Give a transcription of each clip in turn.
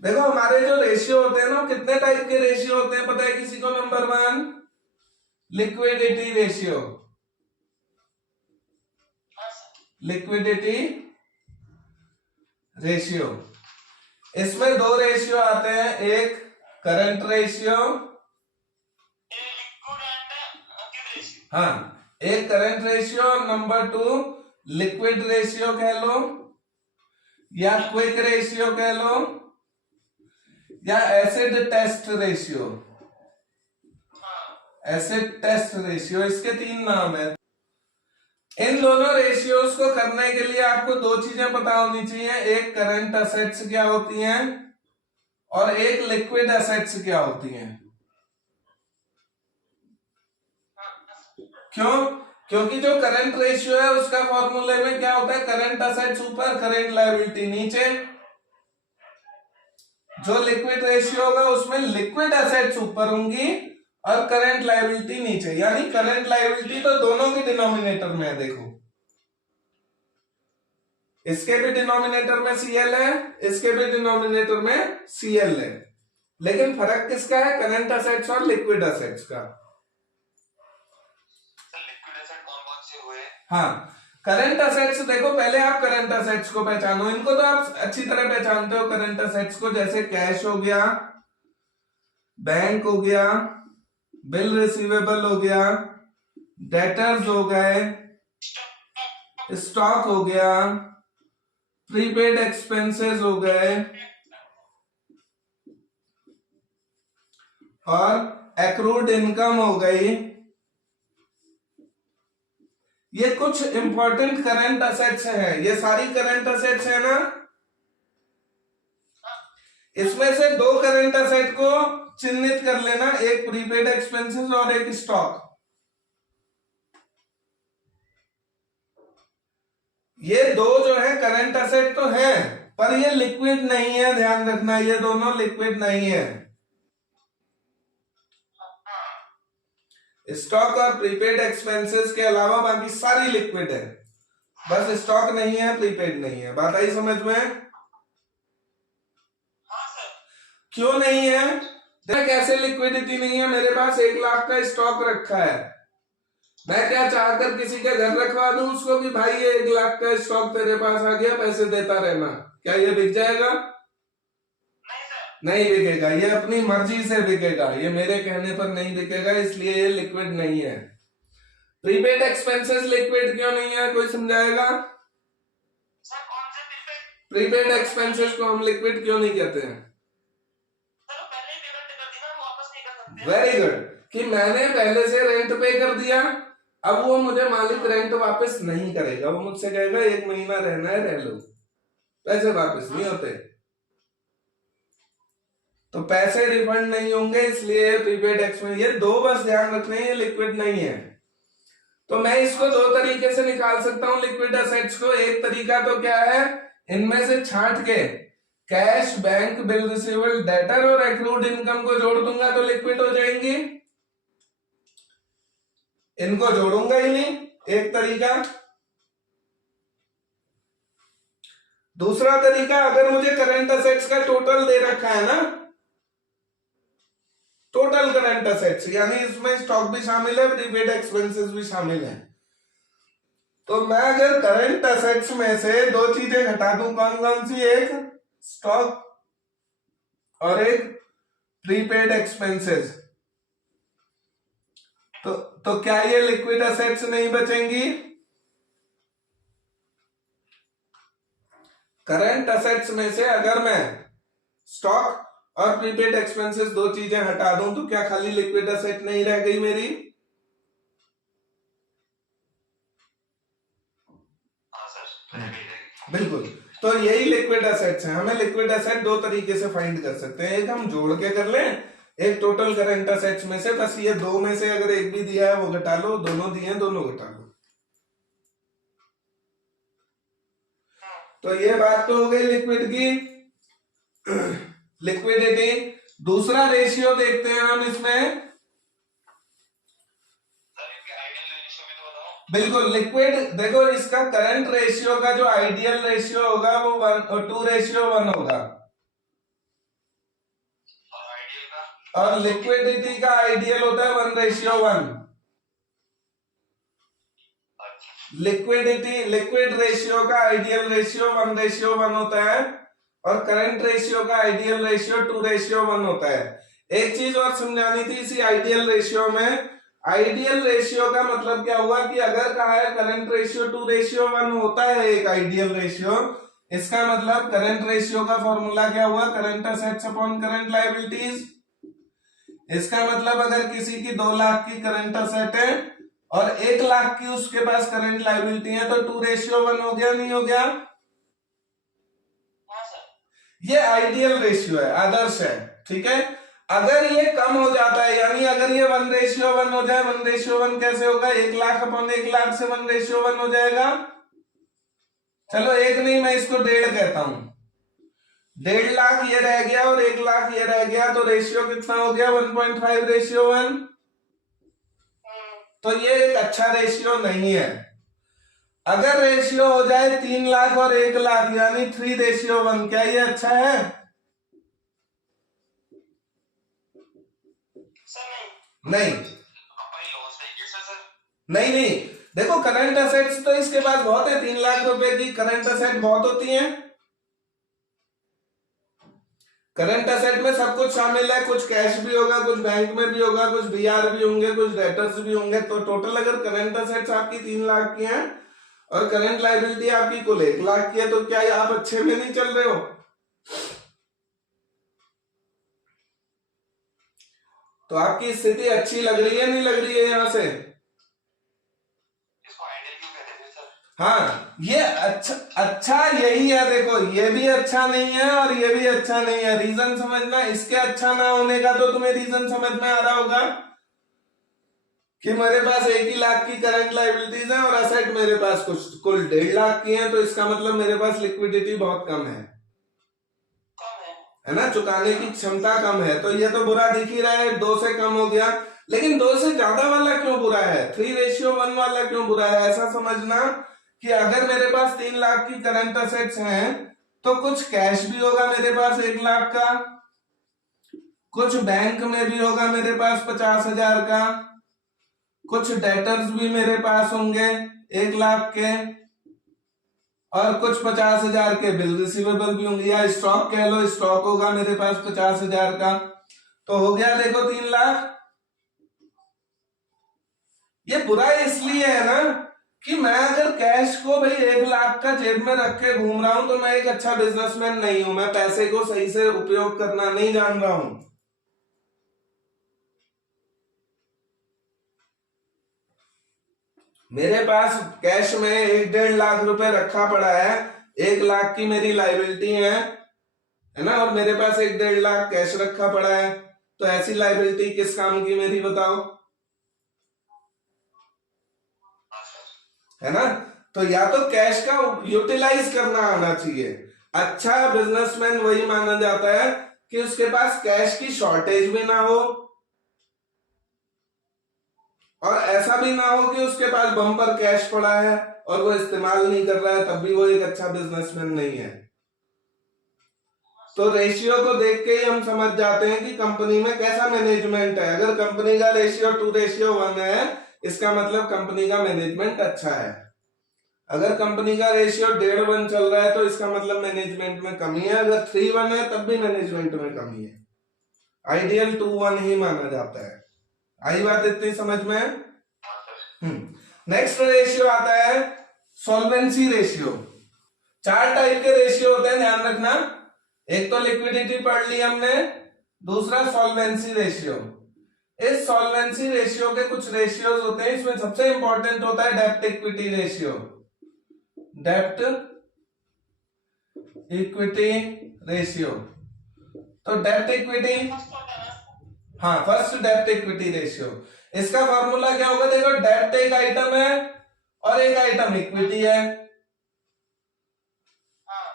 देखो हमारे जो रेशियो होते हैं ना, कितने टाइप के रेशियो होते हैं पता है किसी को? Number 1 liquidity ratio. Liquidity ratio, इसमें दो रेशियो आते हैं, एक करंट रेशियो, हाँ एक करंट रेशियो, और नंबर 2 लिक्विड रेशियो कह लो या क्विक रेशियो कह लो या acid test ratio. Acid test ratio, इसके 3 नाम है। इन दोनों रेशियोज को करने के लिए आपको दो चीजें पता होनी चाहिए, एक करंट असेट्स क्या होती हैं और एक लिक्विड असेट्स क्या होती हैं। क्यों? क्योंकि जो करंट रेशियो है उसका फॉर्मूले में क्या होता है, करंट असेट्स ऊपर करंट लायबिलिटी नीचे। जो लिक्विड रेशियो होगा उसमें लिक्विड असेट्स ऊपर होंगी और करंट लायबिलिटी नीचे, यानी करंट लायबिलिटी तो दोनों के डिनोमिनेटर में है। देखो इसके भी डिनोमिनेटर में सीएल है, इसके भी डिनोमिनेटर में सीएल है, लेकिन फर्क किसका है? करंट असेट्स और लिक्विड असेट्स का। लिक्विड असेट कौन कौन से हुए? हाँ करंट असेट्स, देखो पहले आप करंट असेट्स को पहचानो, इनको तो आप अच्छी तरह पहचानते हो करंट असेट्स को, जैसे कैश हो गया, बैंक हो गया, बिल रिसीवेबल हो गया, डेटर्स हो गए, स्टॉक हो गया, प्रीपेड एक्सपेंसेस हो गए और एक्रूड इनकम हो गई। ये कुछ इंपॉर्टेंट करंट असेट्स हैं, ये सारी करंट असेट्स है ना। इसमें से दो करंट असेट को चिन्हित कर लेना, एक प्रीपेड एक्सपेंसेस और एक स्टॉक। ये दो जो है करंट असेट तो है, पर ये लिक्विड नहीं है, ध्यान रखना ये दोनों लिक्विड नहीं है। स्टॉक और प्रीपेड एक्सपेंसेस के अलावा बाकी सारी लिक्विड है, बस स्टॉक नहीं है, प्रीपेड नहीं है। बात आई समझ में? हाँ सर। क्यों नहीं है? देख कैसे लिक्विडिटी नहीं है, मेरे पास 1 लाख का स्टॉक रखा है, मैं क्या चाहकर किसी के घर रखवा दूं उसको कि भाई ये 1 लाख का स्टॉक तेरे पास आ गया, पैसे देता रहना, क्या ये बिक जाएगा? नहीं बिकेगा, ये अपनी मर्जी से बिकेगा, ये मेरे कहने पर नहीं बिकेगा, इसलिए ये लिक्विड नहीं है। प्रीपेड एक्सपेंसेस लिक्विड क्यों नहीं है, कोई समझाएगा? सर कौन से प्रीपेड एक्सपेंसेस को हम लिक्विड क्यों नहीं कहते हैं? सर पहले ही पेमेंट कर दी ना, वापस नहीं कर सकते। वेरी गुड, कि मैंने पहले से रेंट पे कर दिया, अब वो मुझे मालिक रेंट वापस नहीं करेगा, वो मुझसे कहेगा 1 महीना रहना है रह लो, पैसे वापस नहीं होते, तो पैसे रिफंड नहीं होंगे, इसलिए प्रीपेड एक्सपेंस। ये दो बस ध्यान रखने, ये लिक्विड नहीं है। तो मैं इसको दो तरीके से निकाल सकता हूं लिक्विड असेट्स को। एक तरीका तो क्या है, इनमें से छांट के cash, bank, bill receivable, debtor और एक्रूड इनकम को जोड़ दूंगा तो लिक्विड हो जाएंगी। इनको जोड़ूंगा ही नहीं, एक तरीका। दूसरा तरीका, अगर मुझे करंट असेट्स का टोटल दे रखा है ना, टोटल करंट असेट्स, यानी इसमें स्टॉक भी शामिल है, प्रीपेड एक्सपेंसेस भी शामिल है, तो मैं अगर करंट असेट्स में से दो चीजें घटा दूं, कौन कौन सी? एक स्टॉक और एक प्रीपेड एक्सपेंसेस, तो क्या ये लिक्विड असेट्स नहीं बचेंगी? करंट असेट्स में से अगर मैं स्टॉक और प्रीपेड एक्सपेंसेस दो चीजें हटा दूं तो क्या खाली लिक्विड असेट नहीं रह गई मेरी? हाँ सर, बिल्कुल, तो यही लिक्विड असेट्स हैं। हमें लिक्विड असेट दो तरीके से फाइंड कर सकते हैं, एक हम जोड़ के कर लें, एक टोटल करंट असेट्स में से, बस ये दो में से अगर एक भी दिया है वो घटा लो, दोनों दिए हैं दोनों घटा लो। तो ये बात तो हो गई लिक्विड की, लिक्विडिटी। दूसरा रेशियो देखते हैं हम इसमें, बिल्कुल लिक्विड। देखो इसका करंट रेशियो का जो आइडियल रेशियो होगा वो 2:1 होगा, का। और लिक्विडिटी का आइडियल होता है 1:1। लिक्विड रेशियो का आइडियल रेशियो 1:1 होता है और करंट रेशियो का आइडियल रेशियो 2:1 होता है। एक चीज और समझानी थी इसी आइडियल रेशियो में। आइडियल रेशियो का मतलब क्या हुआ कि अगर कहा है करंट रेशियो 2:1 होता है एक आइडियल रेशियो, इसका मतलब करंट रेशियो का फॉर्मूला क्या हुआ, current assets upon current liabilities. इसका मतलब अगर किसी की 2 लाख की करंट असेट है और 1 लाख की उसके पास करंट लायबिलिटी है तो 2:1 हो गया, नहीं हो गया? हाँ सर। ये आइडियल रेशियो है, आदर्श है, ठीक है। अगर ये कम हो जाता है, यानी अगर ये 1:1 हो जाए, 1:1 कैसे होगा, 1 लाख अपॉन 1 लाख से 1:1 हो जाएगा। चलो 1 नहीं, मैं इसको 1.5 कहता हूं। 1.5 लाख ये रह गया और 1 लाख ये रह गया, तो रेशियो कितना हो गया, 1.5:1। तो ये एक अच्छा रेशियो नहीं है। अगर रेशियो हो जाए 3 लाख और 1 लाख यानी 3:1, क्या ये अच्छा है? नहीं नहीं नहीं, देखो करंट असेट्स तो इसके पास बहुत है, 3 लाख रुपए की करंट असेट बहुत होती है। करंट असेट में सब कुछ शामिल है, कुछ कैश भी होगा, कुछ बैंक में भी होगा, कुछ बीआर भी होंगे, कुछ डेटर्स भी होंगे। तो टोटल अगर करंट असेट्स आपकी 3 लाख की हैं और करंट लायबिलिटी आपकी कुल 1 लाख की है, तो क्या आप अच्छे में नहीं चल रहे हो? तो आपकी स्थिति अच्छी लग रही है, नहीं लग रही है यहां से? इसको आइडियल क्यों कहते हैं सर? हाँ, ये अच्छा यही है। देखो ये भी अच्छा नहीं है और ये भी अच्छा नहीं है। रीजन समझना, इसके अच्छा ना होने का तो तुम्हें रीजन समझ में आ रहा होगा कि मेरे पास 1 ही लाख की करंट लायबिलिटीज है और असेट मेरे पास कुल 1.5 लाख की है, तो इसका मतलब मेरे पास लिक्विडिटी बहुत कम है ना, चुकाने की क्षमता कम है। तो ये तो बुरा दिख ही रहा है, 2 से कम हो गया। लेकिन 2 से ज्यादा वाला क्यों बुरा है, 3:1 वाला क्यों बुरा है? ऐसा समझना कि अगर मेरे पास 3 लाख की करंट असेट्स हैं तो कुछ कैश भी होगा मेरे पास 1 लाख का, कुछ बैंक में भी होगा मेरे पास 50,000 का, कुछ डेटर्स भी मेरे पास होंगे 1 लाख के, और कुछ 50,000 के बिल रिसीवेबल भी होंगे, या स्टॉक कह लो, स्टॉक होगा मेरे पास 50,000 का। तो हो गया देखो 3 लाख। ये बुरा इसलिए है ना कि मैं अगर कैश को भाई 1 लाख का जेब में रख के घूम रहा हूं तो मैं एक अच्छा बिजनेसमैन नहीं हूं, मैं पैसे को सही से उपयोग करना नहीं जान रहा हूं। मेरे पास कैश में 1-1.5 लाख रुपए रखा पड़ा है, 1 लाख की मेरी लायबिलिटी है ना, और मेरे पास 1-1.5 लाख कैश रखा पड़ा है, तो ऐसी लायबिलिटी किस काम की मेरी, बताओ? है ना? तो या तो कैश का यूटिलाइज करना आना चाहिए। अच्छा बिजनेसमैन वही माना जाता है कि उसके पास कैश की शॉर्टेज भी ना हो और ऐसा भी ना हो कि उसके पास बम्पर कैश पड़ा है और वो इस्तेमाल नहीं कर रहा है, तब भी वो एक अच्छा बिजनेसमैन नहीं है। तो रेशियो को देख के ही हम समझ जाते हैं कि कंपनी में कैसा मैनेजमेंट है। अगर कंपनी का रेशियो 2:1 है, इसका मतलब कंपनी का मैनेजमेंट अच्छा है। अगर कंपनी का रेशियो 1.5:1 चल रहा है तो इसका मतलब मैनेजमेंट में कमी है। अगर 3:1 है तब भी मैनेजमेंट में कमी है। आइडियल 2:1 ही माना जाता है। आई बात इतनी समझ में? नेक्स्ट रेशियो आता है सॉल्वेंसी रेशियो। 4 टाइप के रेशियो होते हैं, ध्यान रखना। एक तो लिक्विडिटी पढ़ ली हमने, दूसरा सॉल्वेंसी रेशियो। इस सॉल्वेंसी रेशियो के कुछ रेशियोज होते हैं, इसमें सबसे इंपॉर्टेंट होता है डेब्ट इक्विटी रेशियो। डेब्ट इक्विटी रेशियो, तो डेब्ट इक्विटी, हाँ फर्स्ट डेब्ट इक्विटी रेशियो। इसका फॉर्मूला क्या होगा, देखो डेब्ट एक आइटम है और एक आइटम इक्विटी है,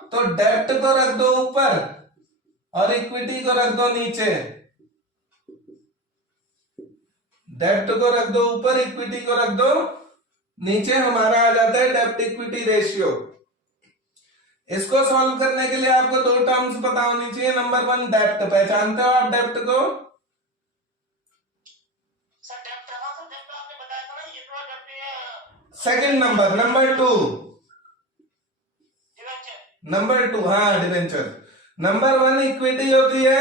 तो डेब्ट को रख दो ऊपर और इक्विटी को रख दो नीचे। डेब्ट को रख दो ऊपर, इक्विटी को रख दो नीचे, हमारा आ जाता है डेब्ट इक्विटी रेशियो। इसको सॉल्व करने के लिए आपको 2 टर्म्स पता होनी चाहिए। नंबर 1 डेब्ट, पहचानते हो आप डेब्ट को? Second number, number 2, debenture, number 2, हाँ डिवेंचर। नंबर 1 इक्विटी होती है,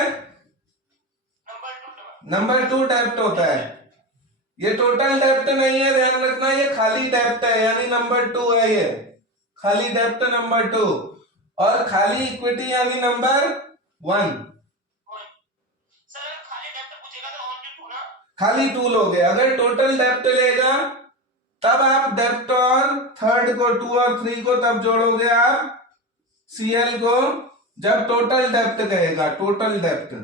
नंबर 2 डेप्ट होता है। ये टोटल डेप्ट नहीं है, ध्यान रखना, ये खाली डेप्ट है, यानी नंबर 2 है ये, खाली डेप्ट नंबर 2, और खाली इक्विटी यानी नंबर 1। सर अगर खाली डेप्ट पूछेगा तो ओनली 2 ना? खाली 2 लोगे, अगर टोटल डेप्ट लेगा तब आप डेप्ट और थर्ड को 2 और 3 को तब जोड़ोगे आप सीएल को, जब टोटल डेप्ट कहेगा, टोटल डेप्ट।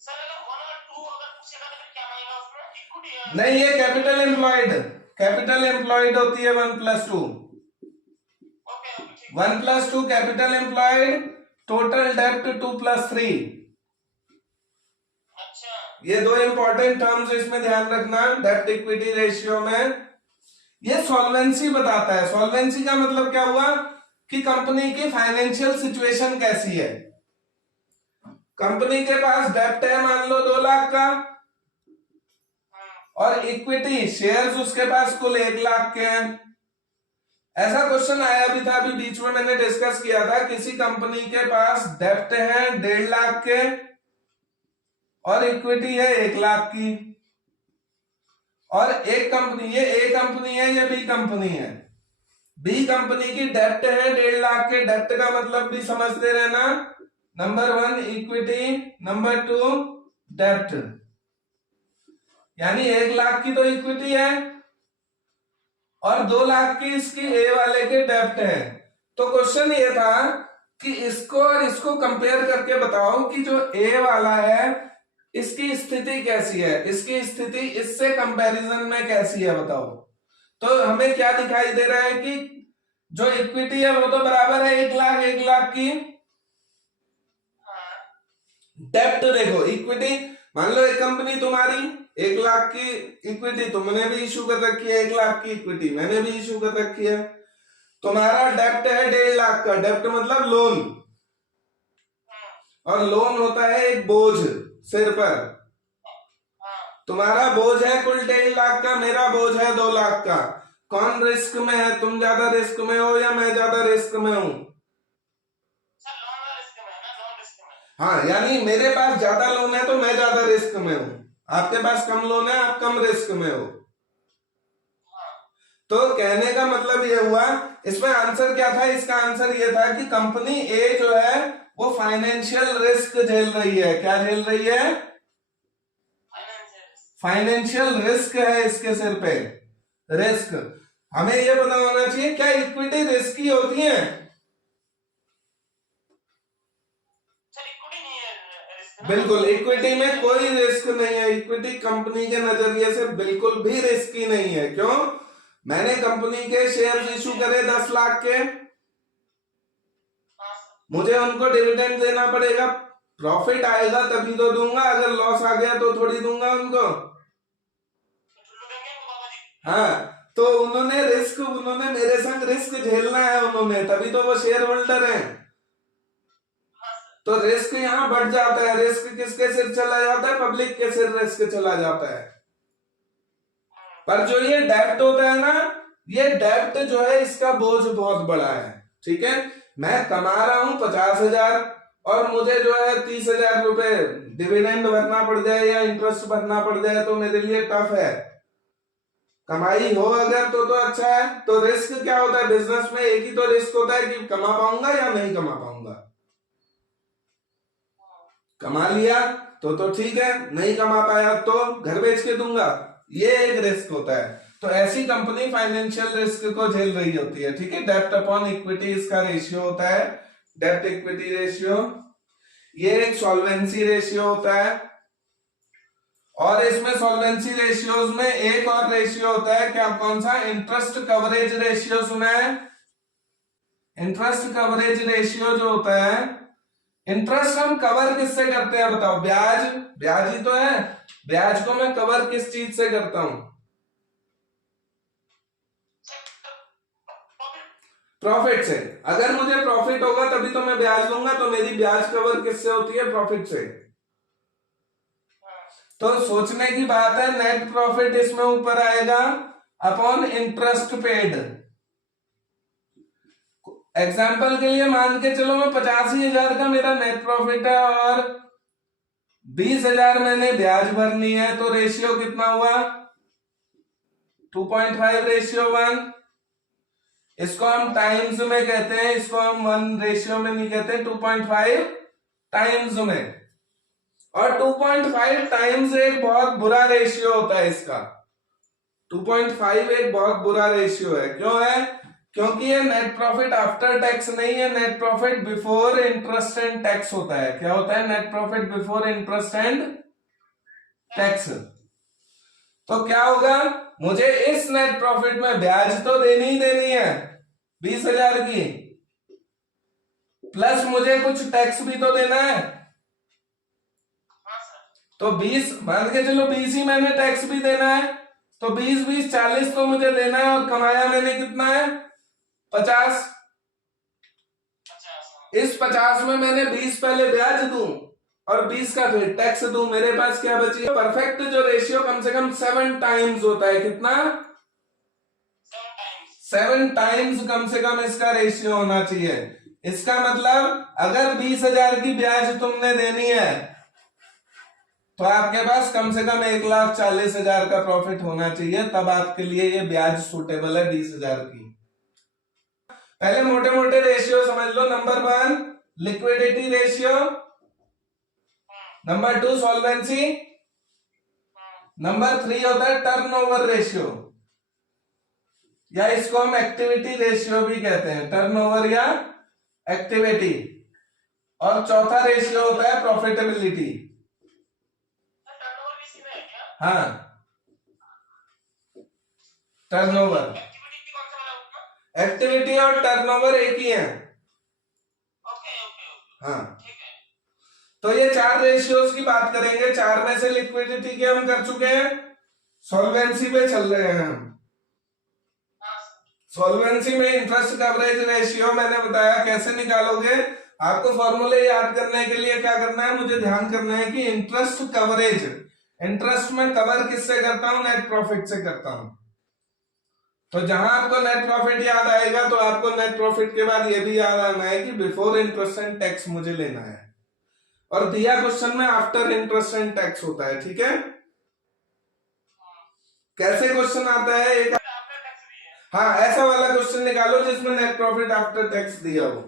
सर अगर 1 और 2 अगर पूछेगा तो फिर क्या मांगेगा उसमें? इक्विटी है? नहीं, ये कैपिटल एम्प्लॉयड, कैपिटल एम्प्लॉयड होती है 1+2, ओके ओके ठीक 1+2 कैपिटल एम्प्लॉयड, टोटल डेप्ट 2+3। अच्छा ये दो इंपॉर्टेंट टर्म्स इसमें ध्यान रखना डेप्ट इक्विटी रेशियो में। ये सॉल्वेंसी बताता है। सॉल्वेंसी का मतलब क्या हुआ कि कंपनी की फाइनेंशियल सिचुएशन कैसी है। कंपनी के पास डेप्ट है मान लो 2 लाख का, और इक्विटी शेयर्स उसके पास कुल 1 लाख के हैं। ऐसा क्वेश्चन आया भी था, अभी बीच में मैंने डिस्कस किया था, किसी कंपनी के पास डेप्ट है 1.5 लाख के और इक्विटी है 1 लाख की, और एक कंपनी, ये ए कंपनी है, ये बी कंपनी है। बी कंपनी की डेप्ट है 1.5 लाख के, डेप्ट का मतलब भी समझते रहना, नंबर 1 इक्विटी, नंबर 2 डेप्ट, यानी 1 लाख की तो इक्विटी है और 2 लाख की इसकी ए वाले के डेप्ट है। तो क्वेश्चन ये था कि इसको और इसको कंपेयर करके बताओ कि जो ए वाला है इसकी स्थिति कैसी है, इसकी स्थिति इससे कंपैरिजन में कैसी है बताओ। तो हमें क्या दिखाई दे रहा है कि जो इक्विटी है वो तो बराबर है 1 लाख, 1 लाख की। डेप्ट देखो, इक्विटी मान लो एक कंपनी तुम्हारी 1 लाख की इक्विटी तुमने भी इशू कर रखी है, 1 लाख की इक्विटी मैंने भी इशू कर रखी है। तुम्हारा डेप्ट है 1.5 लाख का, डेप्ट मतलब लोन, और लोन होता है एक बोझ सिर पर। तुम्हारा बोझ है कुल 1.5 लाख का, मेरा बोझ है 2 लाख का। कौन रिस्क में है, तुम ज्यादा रिस्क में हो या मैं ज्यादा रिस्क में हूं? हाँ, यानी मेरे पास ज्यादा लोन है तो मैं ज्यादा रिस्क में हूं, आपके पास कम लोन है आप कम रिस्क में हो। तो कहने का मतलब ये हुआ, इसमें आंसर क्या था, इसका आंसर ये था कि कंपनी ए जो है वो फाइनेंशियल रिस्क झेल रही है। क्या झेल रही है? फाइनेंशियल रिस्क है इसके सिर पे, रिस्क। हमें ये पता होना चाहिए क्या इक्विटी रिस्की होती है? बिल्कुल, इक्विटी में कोई रिस्क नहीं है। इक्विटी कंपनी के नजरिए से बिल्कुल भी रिस्की नहीं है। क्यों? मैंने कंपनी के शेयर इशू करे 10 लाख के, मुझे उनको डिविडेंड देना पड़ेगा, प्रॉफिट आएगा तभी तो दूंगा, अगर लॉस आ गया तो थोड़ी दूंगा उनको। हाँ, तो उन्होंने रिस्क, उन्होंने मेरे संग रिस्क झेलना है उन्होंने, तभी तो वो शेयर होल्डर हैं। तो रिस्क यहाँ बढ़ जाता है। रिस्क किसके सिर चला जाता है? पब्लिक के सिर रिस्क चला जाता है। पर जो ये डेप्ट होता है ना, ये डेप्ट जो है इसका बोझ बहुत बड़ा है। ठीक है, मैं कमा रहा हूं 50,000 और मुझे जो है 30,000 रुपए डिविडेंड भरना पड़ जाए या इंटरेस्ट भरना पड़ जाए तो मेरे लिए टफ है। कमाई हो अगर तो अच्छा है। तो रिस्क क्या होता है बिजनेस में? एक ही तो रिस्क होता है कि कमा पाऊंगा या नहीं कमा पाऊंगा। कमा लिया तो ठीक है, नहीं कमा पाया तो घर बेच के दूंगा, ये एक रिस्क होता है। तो ऐसी कंपनी फाइनेंशियल रिस्क को झेल रही होती है। ठीक है, डेप्ट अपॉन इक्विटी इसका रेशियो होता है, डेप्ट इक्विटी रेशियो। ये एक सॉल्वेंसी रेशियो होता है। और इसमें सॉल्वेंसी रेशियोज में एक और रेशियो होता है, क्या, कौन सा? इंटरेस्ट कवरेज रेशियो सुना है? इंटरेस्ट कवरेज रेशियो जो होता है, इंटरेस्ट हम कवर किससे करते हैं बताओ? ब्याज, ब्याज ही तो है। ब्याज को मैं कवर किस चीज से करता हूं? प्रॉफिट से। अगर मुझे प्रॉफिट होगा तभी तो मैं ब्याज लूंगा, तो मेरी ब्याज कवर किससे होती है? प्रॉफिट से। तो सोचने की बात है, नेट प्रॉफिट इसमें ऊपर आएगा अपॉन इंटरेस्ट पेड। एग्जाम्पल के लिए मान के चलो मैं 85,000 का मेरा नेट प्रॉफिट है और 20,000 मैंने ब्याज भरनी है, तो रेशियो कितना हुआ 2.5 रेशियो 1। इसको हम टाइम्स में कहते हैं, इसको हम 1 रेशियो में नहीं कहते, 2.5 टाइम्स में। और 2.5 टाइम्स एक बहुत बुरा रेशियो होता है इसका। 2.5 एक बहुत बुरा रेशियो है। क्यों है? क्योंकि ये नेट प्रॉफिट आफ्टर टैक्स नहीं है, net profit before interest and tax होता है। क्या होता है? Net profit before interest and tax. तो क्या होगा, मुझे इस नेट प्रॉफिट में ब्याज तो देनी ही देनी है 20,000 की, प्लस मुझे कुछ टैक्स भी तो देना है। तो 20 मान के चलो 20 ही मैंने टैक्स भी देना है, तो 20 40 तो मुझे देना है। और कमाया मैंने कितना है 50। इस 50 में मैंने 20 पहले ब्याज दूं और 20 का फिर टैक्स दूं, मेरे पास क्या बची? परफेक्ट जो रेशियो कम से कम 7 टाइम्स होता है। कितना? 7 टाइम्स कम से कम इसका रेशियो होना चाहिए। इसका मतलब अगर 20,000 की ब्याज तुमने देनी है तो आपके पास कम से कम 1,40,000 का प्रॉफिट होना चाहिए, तब आपके लिए ये ब्याज सूटेबल है 20,000 की। पहले मोटे मोटे रेशियो समझ लो। Number 1 liquidity ratio, number 2 solvency, number 3 होता है टर्नओवर रेशियो, या इसको हम एक्टिविटी रेशियो भी कहते हैं, टर्नओवर या एक्टिविटी। और चौथा रेशियो होता है प्रॉफिटेबिलिटी। हाँ, टर्नओवर। एक्टिविटी और टर्नओवर एक ही है। हाँ, तो ये 4 रेशियोज की बात करेंगे। 4 में से लिक्विडिटी के हम कर चुके हैं, सॉल्वेंसी पे चल रहे हैं हम। सॉल्वेंसी में इंटरेस्ट कवरेज रेशियो मैंने बताया कैसे निकालोगे। आपको फॉर्मूले याद करने के लिए क्या करना है, मुझे ध्यान करना है कि इंटरेस्ट कवरेज, इंटरेस्ट में कवर किससे करता हूं? नेट प्रॉफिट से करता हूं। तो जहां आपको नेट प्रॉफिट याद आएगा तो आपको नेट प्रॉफिट के बाद ये भी याद आना है कि बिफोर इंटरेस्ट एंड टैक्स मुझे लेना है। और दिया क्वेश्चन में आफ्टर इंटरेस्ट एंड टैक्स होता है। ठीक है, कैसे क्वेश्चन आता है? एक हाँ, ऐसा वाला क्वेश्चन निकालो जिसमें नेट प्रॉफिट आफ्टर टैक्स दिया हो।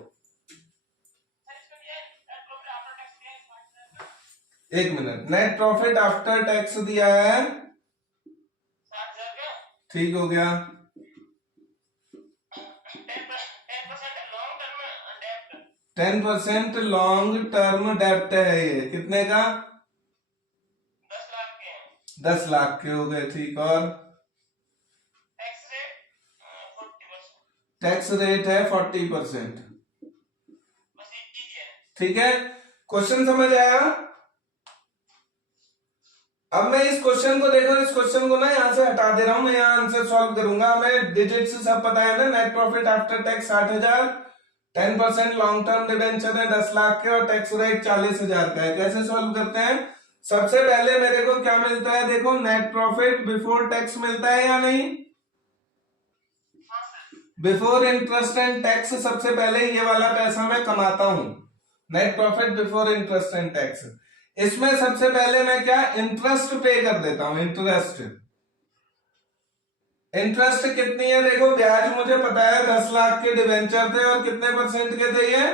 एक minute, net profit after tax दिया है, ठीक हो गया। 10% लॉन्ग टर्म डेप्ट है ये, कितने का? 10 लाख के हो गए। ठीक, और टैक्स रेट है 40%। ठीक है, क्वेश्चन समझ आया? अब मैं इस क्वेश्चन को देखो, इस क्वेश्चन को ना यहां से हटा दे रहा हूं, मैं यहां आंसर सॉल्व करूंगा। मैं डिजिट्स सब पता है ना, net profit after tax 60,000, 10% long term debenture है 10 लाख के और टैक्स रेट 40,000 का है। कैसे सॉल्व करते हैं? सबसे पहले मेरे को क्या मिलता है, देखो नेट प्रॉफिट बिफोर टैक्स मिलता है या नहीं? बिफोर इंटरेस्ट एंड टैक्स सबसे पहले ये वाला पैसा मैं कमाता हूं, net profit before interest and tax. इसमें सबसे पहले मैं क्या इंटरेस्ट पे कर देता हूं। इंटरेस्ट कितनी है? देखो ब्याज मुझे पता है 10 लाख के डिबेंचर थे और कितने परसेंट के थे ये?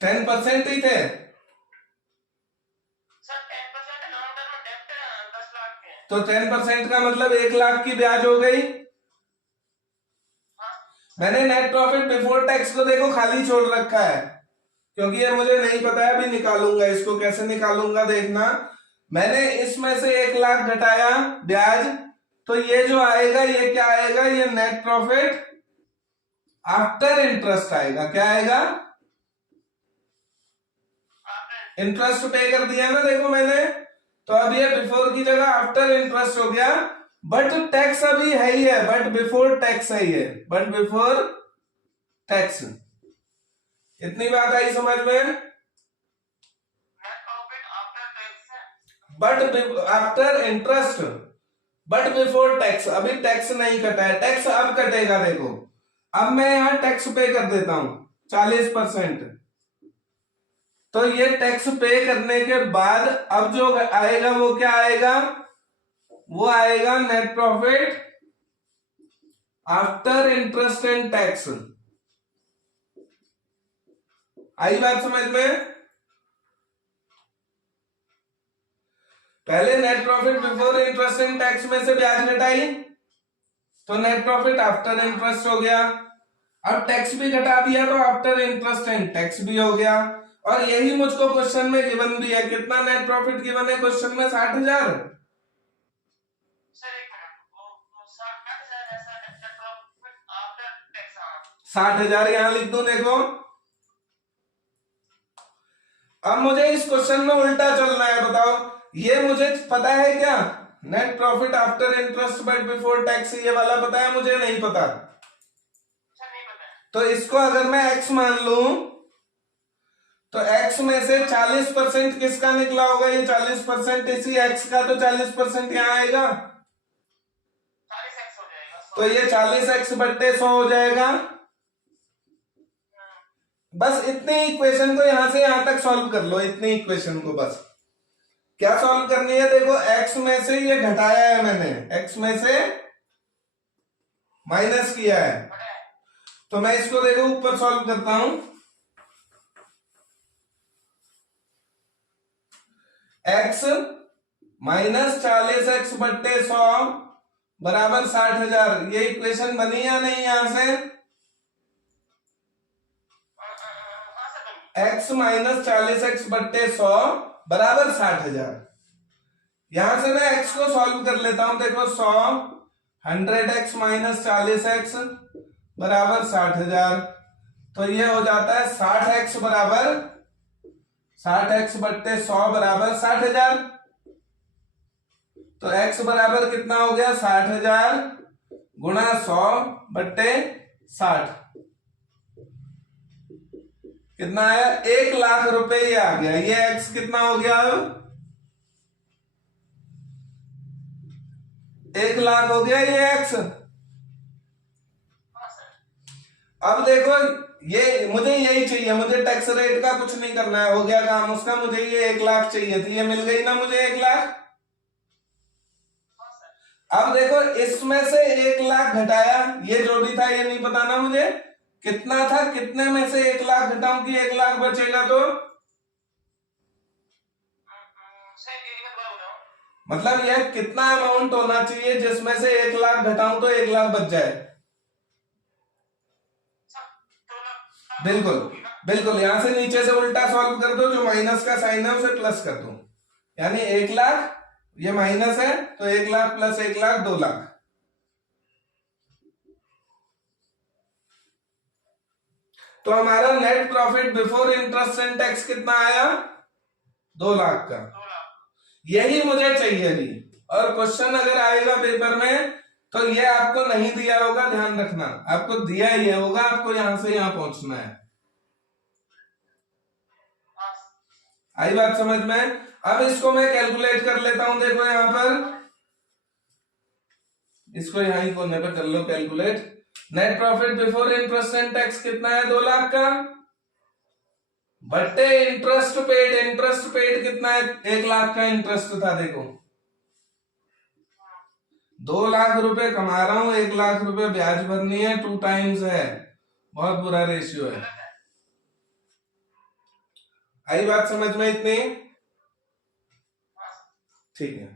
10% ही थे। तो 10% का मतलब 1 लाख की ब्याज हो गई। मैंने नेट प्रॉफिट बिफोर टैक्स को देखो खाली छोड़ रखा है क्योंकि ये मुझे नहीं पता है, अभी निकालूंगा। इसको कैसे निकालूंगा देखना। मैंने इसमें से 1 लाख घटाया ब्याज, तो ये जो आएगा ये क्या आएगा? ये नेट प्रॉफिट आफ्टर इंटरेस्ट आएगा। क्या आएगा? इंटरेस्ट पे कर दिया ना देखो मैंने, तो अब ये बिफोर की जगह आफ्टर इंटरेस्ट हो गया। बट टैक्स अभी है ही है, बट बिफोर टैक्स है ये, बट बिफोर टैक्स। इतनी बात आई समझ में? But after interest but before tax. अभी टैक्स नहीं कटा है, टैक्स अब कटेगा। देखो अब मैं यहां टैक्स पे कर देता हूं 40%। तो ये टैक्स पे करने के बाद अब जो आएगा वो क्या आएगा, वो आएगा net profit after interest and tax. आई बात समझ में? पहले net profit before interest and tax में से ब्याज घटाई तो नेट प्रॉफिट आफ्टर इंटरेस्ट हो गया। अब टैक्स भी घटा दिया तो आफ्टर इंटरेस्ट एंड टैक्स भी हो गया। और यही मुझको क्वेश्चन में गिवन भी है। कितना नेट प्रॉफिट गिवन है क्वेश्चन में? 60,000। सर एक मिनट, वो 60,000 ऐसा नेट प्रॉफिट आफ्टर टैक्स। हाँ 60,000 यहां लिख दूं। देखो अब मुझे इस क्वेश्चन में उल्टा चलना है। बताओ ये मुझे पता है क्या, net profit after interest but before tax, ये वाला पता है? मुझे नहीं पता। सर नहीं पता है। तो इसको अगर मैं x मान लूं तो x में से 40% किसका निकला होगा? ये 40% इसी x का, तो 40% यहां आएगा 40x हो जाएगा। तो ये 40x बट्टे 100 हो जाएगा। बस इतनी इक्वेशन को यहां से यहां तक सॉल्व कर लो। इतनी इक्वेशन को बस क्या सॉल्व करनी है? देखो x में से ये घटाया है मैंने, x में से माइनस किया है। तो मैं इसको देखो ऊपर सॉल्व करता हूं। x माइनस 40x बट्टे 100 बराबर 60,000। ये इक्वेशन बनी या नहीं? यहां से x माइनस 40x बट्टे 100 बराबर 60,000। यहां से मैं x को सॉल्व कर लेता हूं। देखो 100x माइनस 40x बराबर 60,000। तो ये हो जाता है 60x बराबर 60x बट्टे 100 बराबर 60,000। तो x बराबर कितना हो गया? 60,000 गुणा 100 बट्टे 60। कितना आया? 1,00,000 रुपए ये आ गया। ये x कितना हो गया? अब 1,00,000 हो गया ये x। अब देखो ये मुझे यही चाहिए, मुझे टैक्स रेट का कुछ नहीं करना है, हो गया काम उसका। मुझे ये 1,00,000 चाहिए थी, ये मिल गई ना मुझे 1,00,000। अब देखो इसमें से 1,00,000 घटाया, ये जो भी था ये नहीं पता ना मुझे कितना था। कितने में से 1,00,000 घटाऊं कि 1,00,000 बचेगा? तो मतलब यह कितना अमाउंट होना चाहिए जिसमें से 1,00,000 घटाऊं तो 1,00,000 बच जाए? बिल्कुल बिल्कुल। यहां से नीचे से उल्टा सॉल्व कर दो, जो माइनस का साइन है उसे प्लस कर दो। यानी 1,00,000 ये माइनस है तो 1,00,000 प्लस 1,00,000 2,00,000। तो हमारा net profit before interest and tax कितना आया? 2,00,000 का। यही मुझे चाहिए भी। और क्वेश्चन अगर आएगा पेपर में तो ये आपको नहीं दिया होगा, ध्यान रखना। आपको दिया ही होगा, आपको यहां से यहां पहुंचना है। आई बात समझ में? अब इसको मैं कैलकुलेट कर लेता हूं। देखो यहां पर इसको यहां ही कोने पर कर लो calculate. Net profit before interest and tax कितना है? 2,00,000 का बट्टे इंटरेस्ट पेड। इंटरेस्ट पेड कितना है? 1,00,000 का इंटरेस्ट था। देखो 2,00,000 रुपए कमा रहा हूं, 1,00,000 रुपए ब्याज भरनी है, 2 टाइम्स है। बहुत बुरा रेशियो है। आई बात समझ में इतनी? ठीक है।